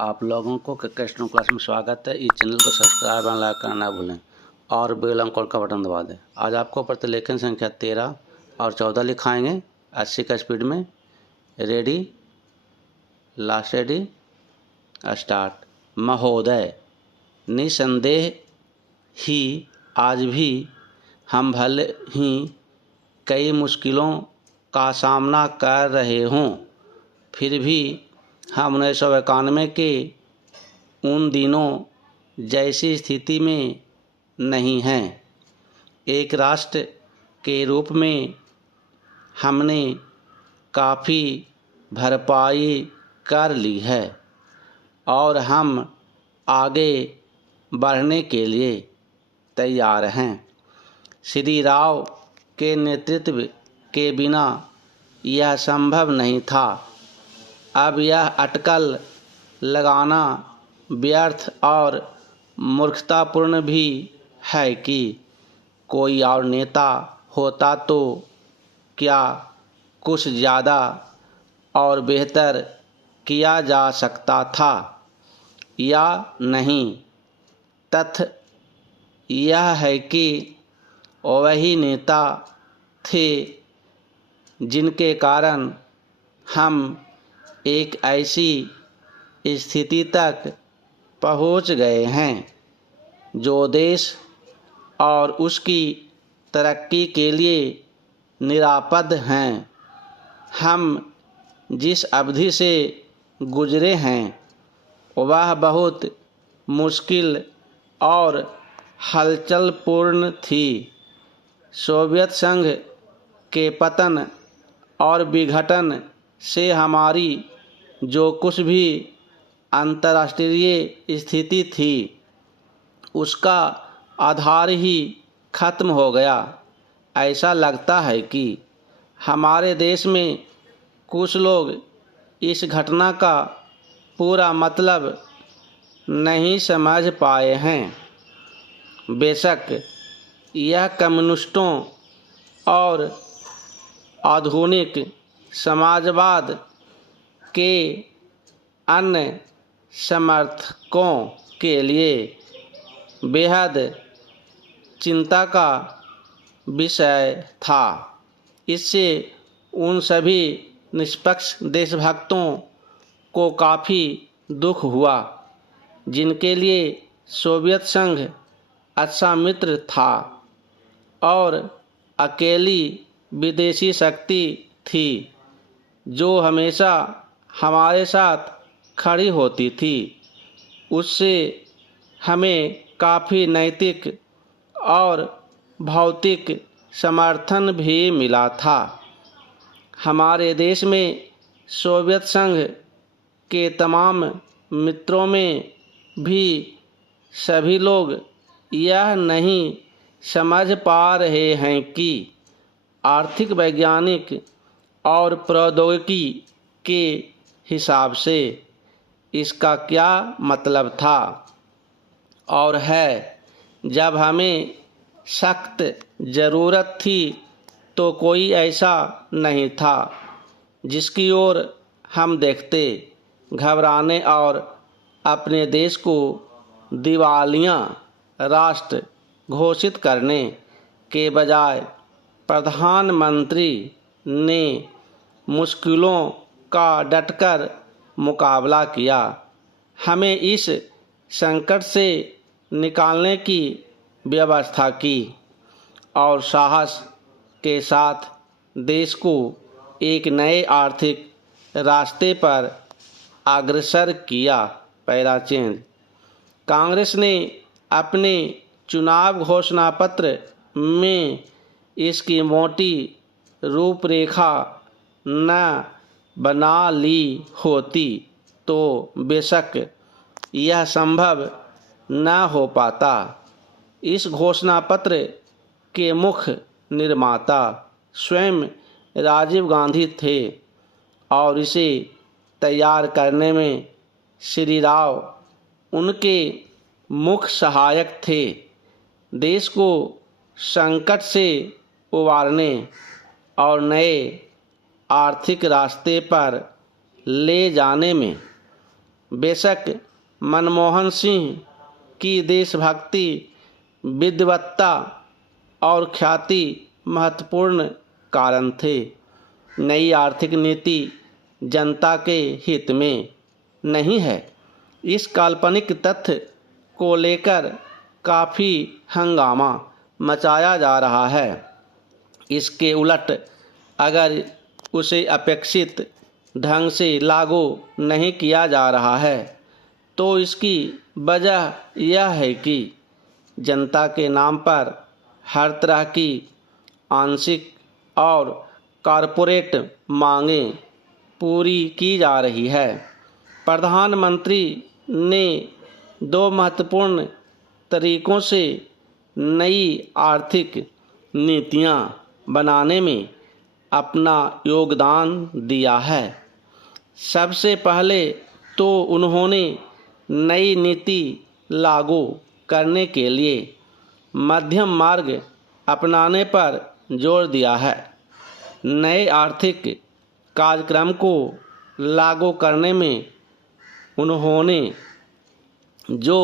आप लोगों को क्वेश्चन क्लास में स्वागत है। इस चैनल को सब्सक्राइब और लाइक करना ना भूलें और बेल आइकन का बटन दबा दें। आज आपको प्रतिलेखन संख्या 13 और 14 लिखाएंगे 80 का स्पीड में। Ready, last ready, start. महोदय, निसंदेह ही आज भी हम भले ही कई मुश्किलों का सामना कर रहे हों, फिर भी हम 1991 के उन दिनों जैसी स्थिति में नहीं हैं। एक राष्ट्र के रूप में हमने काफ़ी भरपाई कर ली है और हम आगे बढ़ने के लिए तैयार हैं। श्री राव के नेतृत्व के बिना यह संभव नहीं था। अब यह अटकल लगाना व्यर्थ और मूर्खतापूर्ण भी है कि कोई और नेता होता तो क्या कुछ ज़्यादा और बेहतर किया जा सकता था या नहीं। तथ्य यह है कि वही नेता थे जिनके कारण हम एक ऐसी स्थिति तक पहुंच गए हैं जो देश और उसकी तरक्की के लिए निरापद हैं। हम जिस अवधि से गुजरे हैं वह बहुत मुश्किल और हलचलपूर्ण थी। सोवियत संघ के पतन और विघटन से हमारी जो कुछ भी अंतर्राष्ट्रीय स्थिति थी उसका आधार ही खत्म हो गया। ऐसा लगता है कि हमारे देश में कुछ लोग इस घटना का पूरा मतलब नहीं समझ पाए हैं। बेशक यह कम्युनिस्टों और आधुनिक समाजवाद के अन्य समर्थकों के लिए बेहद चिंता का विषय था। इससे उन सभी निष्पक्ष देशभक्तों को काफ़ी दुख हुआ जिनके लिए सोवियत संघ अच्छा मित्र था और अकेली विदेशी शक्ति थी जो हमेशा हमारे साथ खड़ी होती थी। उससे हमें काफ़ी नैतिक और भौतिक समर्थन भी मिला था। हमारे देश में सोवियत संघ के तमाम मित्रों में भी सभी लोग यह नहीं समझ पा रहे हैं कि आर्थिक, वैज्ञानिक और प्रौद्योगिकी के हिसाब से इसका क्या मतलब था और है। जब हमें सख्त ज़रूरत थी तो कोई ऐसा नहीं था जिसकी ओर हम देखते। घबराने और अपने देश को दिवालिया राष्ट्र घोषित करने के बजाय प्रधानमंत्री ने मुश्किलों का डटकर मुकाबला किया। हमें इस संकट से निकालने की व्यवस्था की और साहस के साथ देश को एक नए आर्थिक रास्ते पर अग्रसर किया। Para change. कांग्रेस ने अपने चुनाव घोषणा पत्र में इसकी मोटी रूपरेखा न बना ली होती तो बेशक यह संभव न हो पाता। इस घोषणा पत्र के मुख्य निर्माता स्वयं राजीव गांधी थे और इसे तैयार करने में श्री राव उनके मुख्य सहायक थे। देश को संकट से उबारने और नए आर्थिक रास्ते पर ले जाने में बेशक मनमोहन सिंह की देशभक्ति, विद्वत्ता और ख्याति महत्वपूर्ण कारण थे। नई आर्थिक नीति जनता के हित में नहीं है। इस काल्पनिक तथ्य को लेकर काफ़ी हंगामा मचाया जा रहा है। इसके उलट अगर उसे अपेक्षित ढंग से लागू नहीं किया जा रहा है तो इसकी वजह यह है कि जनता के नाम पर हर तरह की आंशिक और कॉरपोरेट मांगें पूरी की जा रही है। प्रधानमंत्री ने दो महत्वपूर्ण तरीकों से नई आर्थिक नीतियां बनाने में अपना योगदान दिया है। सबसे पहले तो उन्होंने नई नीति लागू करने के लिए मध्यम मार्ग अपनाने पर जोर दिया है। नए आर्थिक कार्यक्रम को लागू करने में उन्होंने जो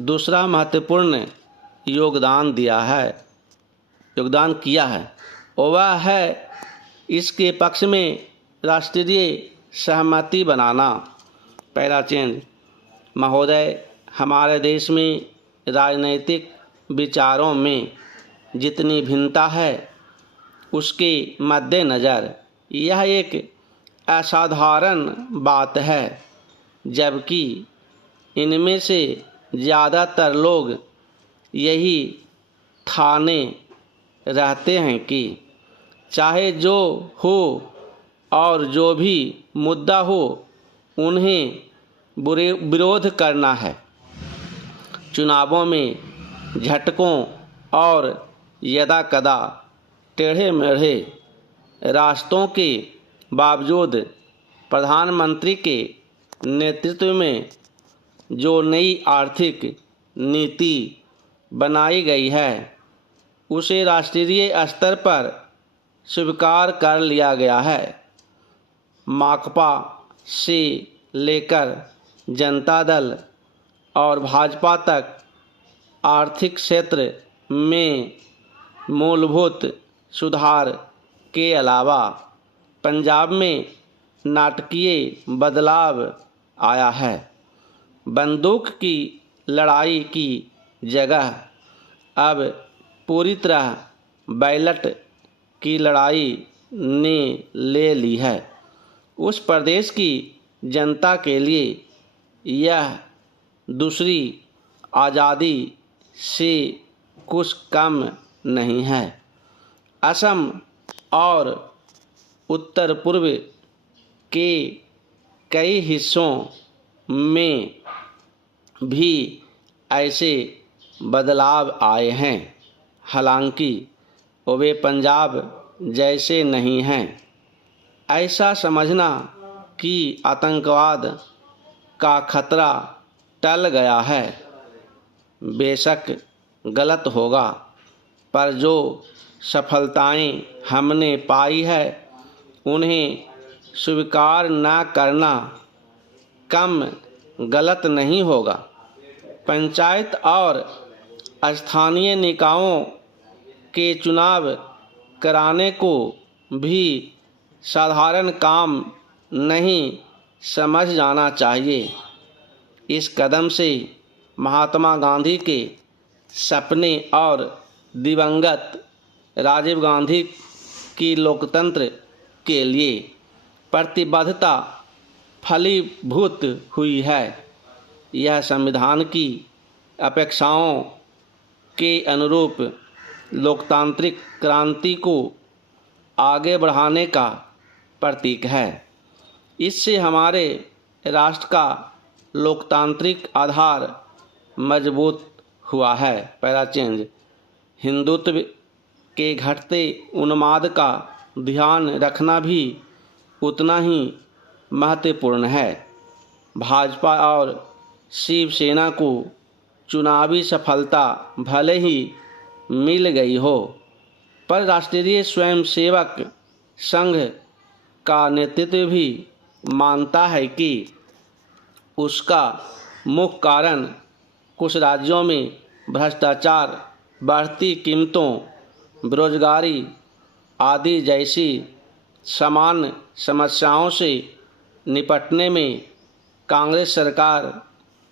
दूसरा महत्वपूर्ण योगदान किया है वह है इसके पक्ष में राष्ट्रीय सहमति बनाना। Para change. महोदय, हमारे देश में राजनीतिक विचारों में जितनी भिन्नता है उसके मद्देनज़र यह एक असाधारण बात है, जबकि इनमें से ज़्यादातर लोग यही ठाने रहते हैं कि चाहे जो हो और जो भी मुद्दा हो उन्हें विरोध करना है। चुनावों में झटकों और यदाकदा टेढ़े मेढ़े रास्तों के बावजूद प्रधानमंत्री के नेतृत्व में जो नई आर्थिक नीति बनाई गई है उसे राष्ट्रीय स्तर पर स्वीकार कर लिया गया है। माकपा से लेकर जनता दल और भाजपा तक आर्थिक क्षेत्र में मूलभूत सुधार के अलावा पंजाब में नाटकीय बदलाव आया है। बंदूक की लड़ाई की जगह अब पूरी तरह बैलेट की लड़ाई ने ले ली है। उस प्रदेश की जनता के लिए यह दूसरी आज़ादी से कुछ कम नहीं है। असम और उत्तर पूर्व के कई हिस्सों में भी ऐसे बदलाव आए हैं, हालांकि वे पंजाब जैसे नहीं हैं। ऐसा समझना कि आतंकवाद का खतरा टल गया है बेशक गलत होगा, पर जो सफलताएं हमने पाई है उन्हें स्वीकार न करना कम गलत नहीं होगा। पंचायत और स्थानीय निकायों के चुनाव कराने को भी साधारण काम नहीं समझ जाना चाहिए। इस कदम से महात्मा गांधी के सपने और दिवंगत राजीव गांधी की लोकतंत्र के लिए प्रतिबद्धता फलीभूत हुई है। यह संविधान की अपेक्षाओं के अनुरूप लोकतांत्रिक क्रांति को आगे बढ़ाने का प्रतीक है। इससे हमारे राष्ट्र का लोकतांत्रिक आधार मजबूत हुआ है। Para change. हिंदुत्व के घटते उन्माद का ध्यान रखना भी उतना ही महत्वपूर्ण है। भाजपा और शिवसेना को चुनावी सफलता भले ही मिल गई हो, पर राष्ट्रीय स्वयंसेवक संघ का नेतृत्व भी मानता है कि उसका मुख्य कारण कुछ राज्यों में भ्रष्टाचार, बढ़ती कीमतों, बेरोजगारी आदि जैसी सामान्य समस्याओं से निपटने में कांग्रेस सरकार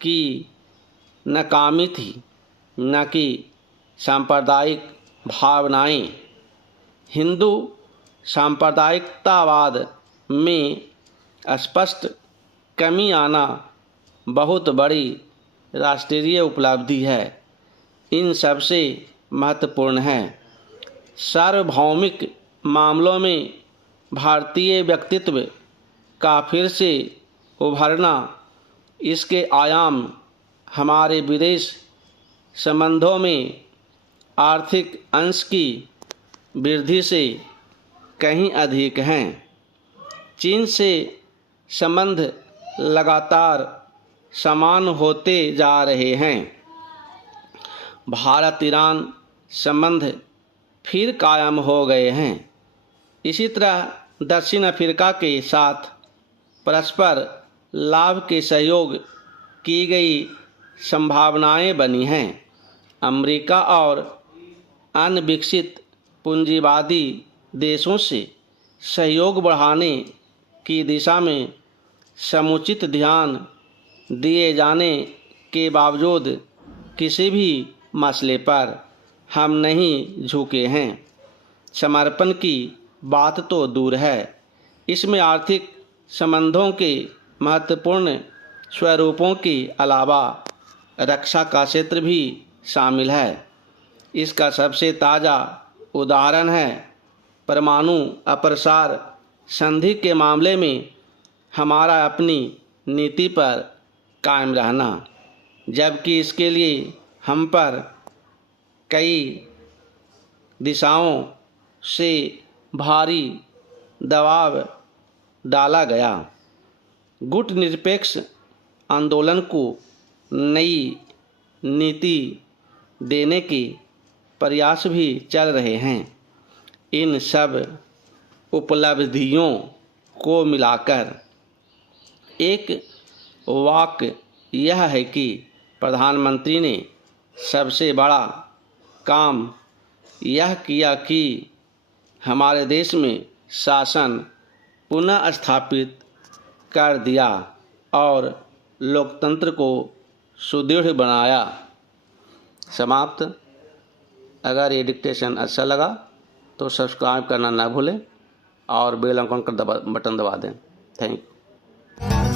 की नाकामी थी, न कि सांप्रदायिक भावनाएं। हिंदू सांप्रदायिकतावाद में स्पष्ट कमी आना बहुत बड़ी राष्ट्रीय उपलब्धि है। इन सबसे महत्वपूर्ण है सार्वभौमिक मामलों में भारतीय व्यक्तित्व का फिर से उभरना। इसके आयाम हमारे विदेश संबंधों में आर्थिक अंश की वृद्धि से कहीं अधिक हैं। चीन से संबंध लगातार समान होते जा रहे हैं। भारत ईरान संबंध फिर कायम हो गए हैं। इसी तरह दक्षिण अफ्रीका के साथ परस्पर लाभ के सहयोग की गई संभावनाएं बनी हैं। अमेरिका और अन्य विकसित पूंजीवादी देशों से सहयोग बढ़ाने की दिशा में समुचित ध्यान दिए जाने के बावजूद किसी भी मसले पर हम नहीं झुके हैं। समर्पण की बात तो दूर है, इसमें आर्थिक संबंधों के महत्वपूर्ण स्वरूपों के अलावा रक्षा का क्षेत्र भी शामिल है। इसका सबसे ताज़ा उदाहरण है परमाणु अप्रसार संधि के मामले में हमारा अपनी नीति पर कायम रहना, जबकि इसके लिए हम पर कई दिशाओं से भारी दबाव डाला गया। गुटनिरपेक्ष आंदोलन को नई नीति देने के प्रयास भी चल रहे हैं। इन सब उपलब्धियों को मिलाकर एक वाक्य यह है कि प्रधानमंत्री ने सबसे बड़ा काम यह किया कि हमारे देश में शासन पुनः स्थापित कर दिया और लोकतंत्र को सुदृढ़ बनाया। समाप्त। अगर ये डिक्टेशन अच्छा लगा तो सब्सक्राइब करना ना भूलें और बेल आइकन का बटन दबा दें। Thank you.